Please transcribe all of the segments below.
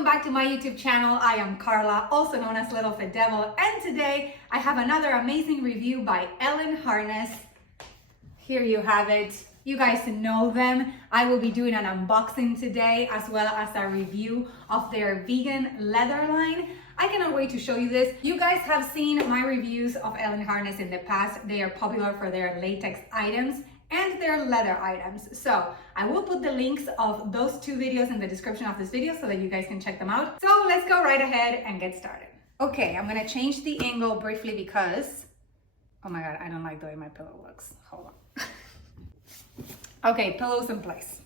welcome back to my YouTube channel. I am Carla, also known as Littlefitdevil, and today I have another amazing review by Elin Harness. Here you have it. You guys know them. I will be doing an unboxing today as well as a review of their vegan leather line. I cannot wait to show you this. You guys have seen my reviews of Elin Harness in the past. They are popular for their latex items and their leather items. So I will put the links of those two videos in the description of this video so that you guys can check them out. So let's go right ahead and get started. Okay, I'm gonna change the angle briefly because, oh my God, I don't like the way my pillow looks. Hold on. Okay, pillows in place.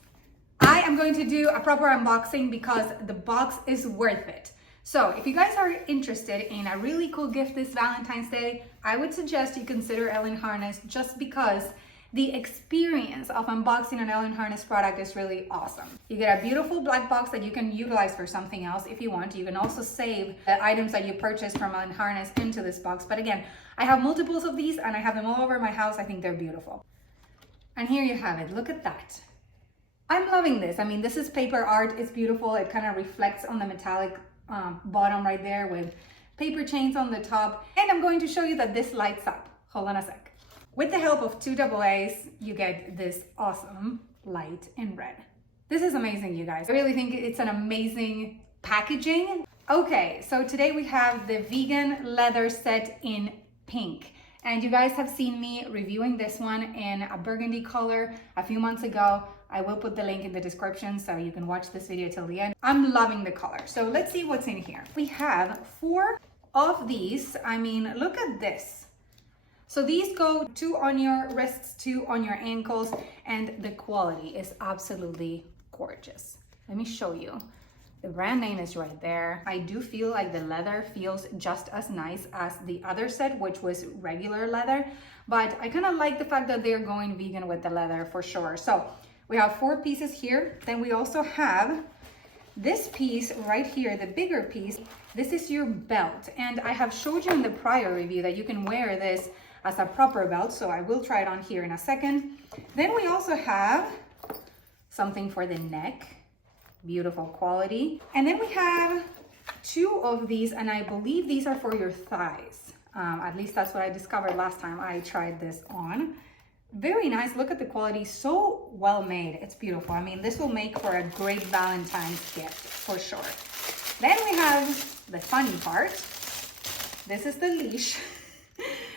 I am going to do a proper unboxing because the box is worth it. So if you guys are interested in a really cool gift this Valentine's Day, I would suggest you consider Elin Harness just because the experience of unboxing an Elin Harness product is really awesome. You get a beautiful black box that you can utilize for something else if you want. You can also save the items that you purchased from Elin Harness into this box. But again, I have multiples of these and I have them all over my house. I think they're beautiful. And here you have it. Look at that. I'm loving this. I mean, this is paper art. It's beautiful. It kind of reflects on the metallic bottom right there with paper chains on the top. And I'm going to show you that this lights up. Hold on a sec. With the help of two AA's, you get this awesome light in red. This is amazing, you guys. I really think it's an amazing packaging. Okay, so today we have the vegan leather set in pink. And you guys have seen me reviewing this one in a burgundy color a few months ago. I will put the link in the description so you can watch this video till the end. I'm loving the color. So let's see what's in here. We have 4 of these. I mean, look at this. So these go 2 on your wrists, 2 on your ankles, and the quality is absolutely gorgeous. Let me show you. The brand name is right there. I do feel like the leather feels just as nice as the other set, which was regular leather, but I kind of like the fact that they're going vegan with the leather for sure. So we have 4 pieces here. Then we also have this piece right here, the bigger piece. This is your belt, and I have showed you in the prior review that you can wear this as a proper belt, so I will try it on here in a second. Then we also have something for the neck, beautiful quality. And then we have 2 of these, and I believe these are for your thighs. At least that's what I discovered last time I tried this on. Very nice, look at the quality, so well made, it's beautiful. I mean, this will make for a great Valentine's gift, for sure. Then we have the funny part. This is the leash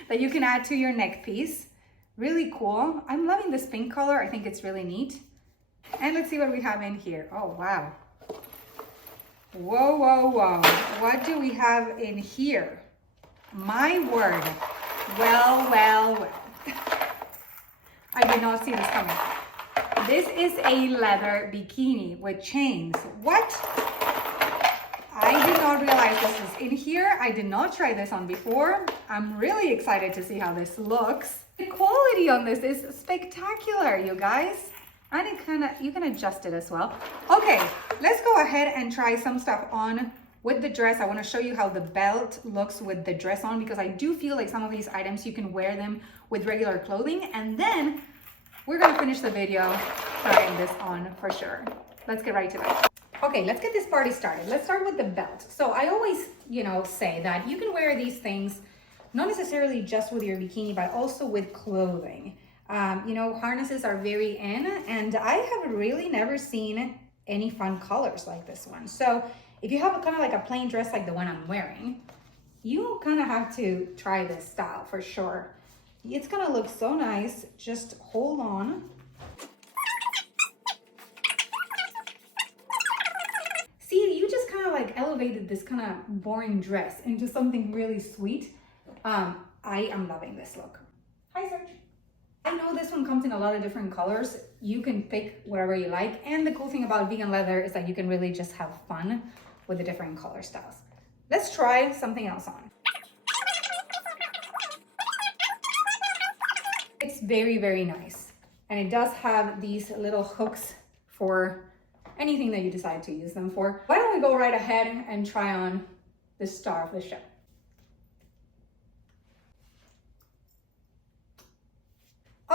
that you can add to your neck piece. Really cool. I'm loving this pink color. I think it's really neat. And let's see what we have in here. Oh, wow. Whoa, whoa, whoa. What do we have in here? My word. Well, well, well. I did not see this coming. This is a leather bikini with chains. What? I did not realize this was in here. I did not try this on before. I'm really excited to see how this looks. The quality on this is spectacular, you guys. And you can adjust it as well. Okay, let's go ahead and try some stuff on with the dress. I want to show you how the belt looks with the dress on because I do feel like some of these items you can wear them with regular clothing. And then we're going to finish the video trying this on for sure. Let's get right to that. Okay, let's get this party started. Let's start with the belt. So I always, say that you can wear these things not necessarily just with your bikini, but also with clothing. Harnesses are very in, and I have really never seen any fun colors like this one. So if you have kind of like a plain dress like the one I'm wearing, you kind of have to try this style for sure. It's gonna look so nice. Just hold on. Elevated this kind of boring dress into something really sweet. I am loving this look. Hi, Serge. I know this one comes in a lot of different colors. You can pick whatever you like. And the cool thing about vegan leather is that you can really just have fun with the different color styles. Let's try something else on. It's very, very nice. And it does have these little hooks for anything that you decide to use them for. Why don't we go right ahead and try on the star of the show.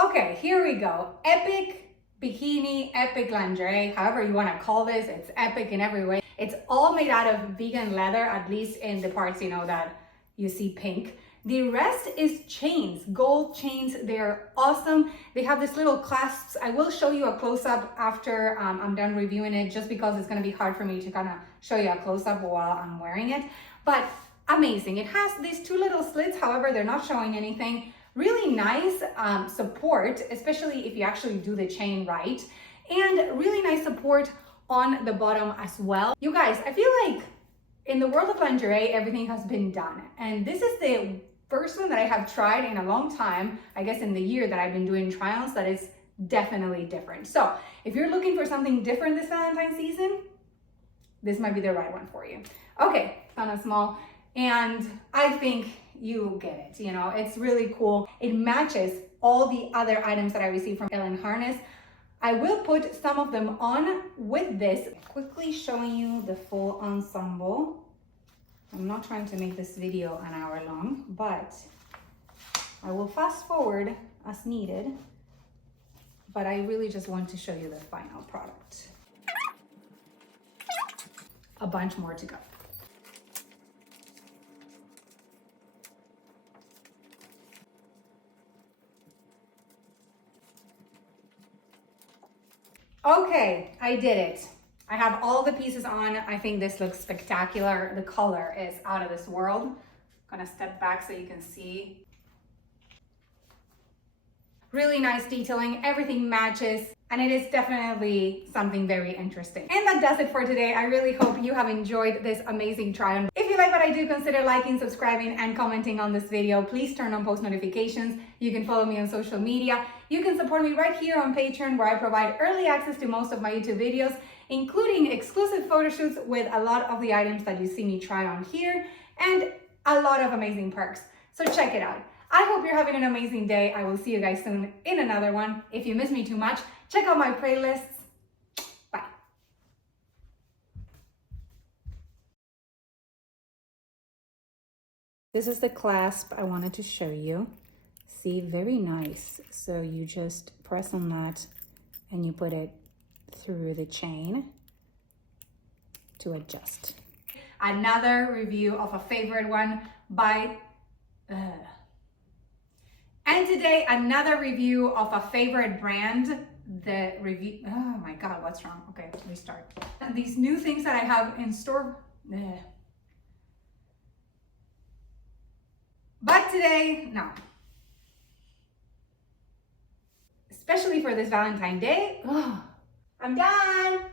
Okay, here we go. Epic bikini, epic lingerie, however you want to call this. It's epic in every way. It's all made out of vegan leather, at least in the parts, you know, that you see pink. The rest is chains, gold chains. They're awesome. They have this little clasps. I will show you a close-up after I'm done reviewing it, just because it's gonna be hard for me to kind of show you a close-up while I'm wearing it. But amazing. It has these two little slits, however, they're not showing anything. Really nice support, especially if you actually do the chain right. And really nice support on the bottom as well. You guys, I feel like in the world of lingerie, everything has been done. And this is the first one that I have tried in a long time, I guess in the year that I've been doing try-ons, that is definitely different. So if you're looking for something different this Valentine season, this might be the right one for you. Okay, kind of small, and I think you get it. You know, it's really cool. It matches all the other items that I received from Elin Harness. I will put some of them on with this. Quickly showing you the full ensemble. I'm not trying to make this video an hour long, but I will fast forward as needed. But I really just want to show you the final product. A bunch more to go. Okay, I did it. I have all the pieces on. I think this looks spectacular. The color is out of this world. I'm gonna step back so you can see. Really nice detailing, everything matches, and it is definitely something very interesting. And that does it for today. I really hope you have enjoyed this amazing try-on. If you like what I do, consider liking, subscribing, and commenting on this video. Please turn on post notifications. You can follow me on social media. You can support me right here on Patreon, where I provide early access to most of my YouTube videos, including exclusive photo shoots with a lot of the items that you see me try on here, and a lot of amazing perks. So check it out. I hope you're having an amazing day. I will see you guys soon in another one. If you miss me too much, check out my playlists. Bye. This is the clasp I wanted to show you. See, very nice. So you just press on that and you put it through the chain to adjust. Another review of a favorite one by and today, another review of a favorite brand. The review, oh my God, what's wrong? Okay, restart. And these new things that I have in store. But today, no. Especially for this Valentine Day. I'm done.